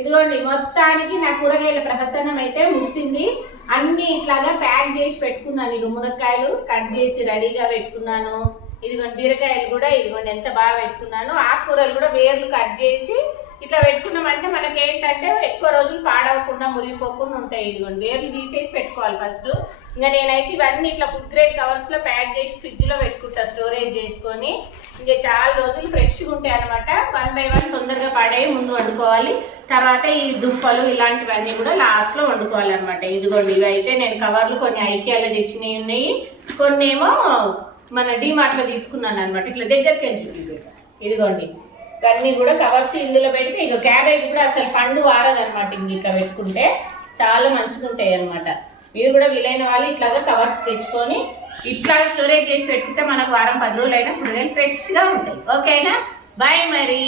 ఇదిగోండి మొత్తానికి నా కూరగాయల ప్రహసనం అయితే ముగిసింది. అన్ని ఇట్లాగా ప్యాక్ చేసి పెట్టుకున్నాను. ఇక మునక్కాయలు కట్ చేసి రెడీగా పెట్టుకున్నాను. ఇదిగోండి బీరకాయలు కూడా ఇదిగోండి ఎంత బాగా పెట్టుకున్నాను. ఆకుకూరలు కూడా వేర్లు కట్ చేసి ఇట్లా పెట్టుకున్నామంటే మనకి ఏంటంటే ఎక్కువ రోజులు పాడవకుండా మురిగిపోకుండా ఉంటాయి. ఇదిగోండి వేర్లు తీసేసి పెట్టుకోవాలి ఫస్ట్. ఇంకా నేనైతే ఇవన్నీ ఇట్లా ఫుడ్ గ్రేడ్ కవర్స్లో ప్యాక్ చేసి ఫ్రిడ్జ్లో పెట్టుకుంటా స్టోరేజ్ చేసుకొని. ఇంకా చాలా రోజులు ఫ్రెష్గా ఉంటాయి అనమాట. 1 by 1 తొందరగా పాడేవి ముందు వండుకోవాలి, తర్వాత ఈ దుంపలు ఇలాంటివన్నీ కూడా లాస్ట్లో వండుకోవాలన్నమాట. ఇదిగోండి ఇవైతే నేను కవర్లు కొన్ని ఐకియాలో తెచ్చినవి ఉన్నాయి, కొన్ని ఏమో మన డీమార్ట్లో తీసుకున్నాను అనమాట. ఇట్లా దగ్గరికి వెళ్ళి ఇదిగోండి ఇవన్నీ కూడా కవర్స్ ఇందులో పెడితే ఇక క్యాబేజ్ కూడా అసలు పండు వారదనమాట. ఇంక ఇట్లా పెట్టుకుంటే చాలా మంచిగా ఉంటాయి అనమాట. మీరు కూడా వీలైన వాళ్ళు ఇట్లాగా కవర్స్ తెచ్చుకొని ఇట్లా స్టోరేజ్ చేసి పెట్టుకుంటే మనకు వారం 10 రోజులైనా కూరగాయలు ఫ్రెష్గా ఉంటాయి. ఓకేనా? బాయ్ మరి.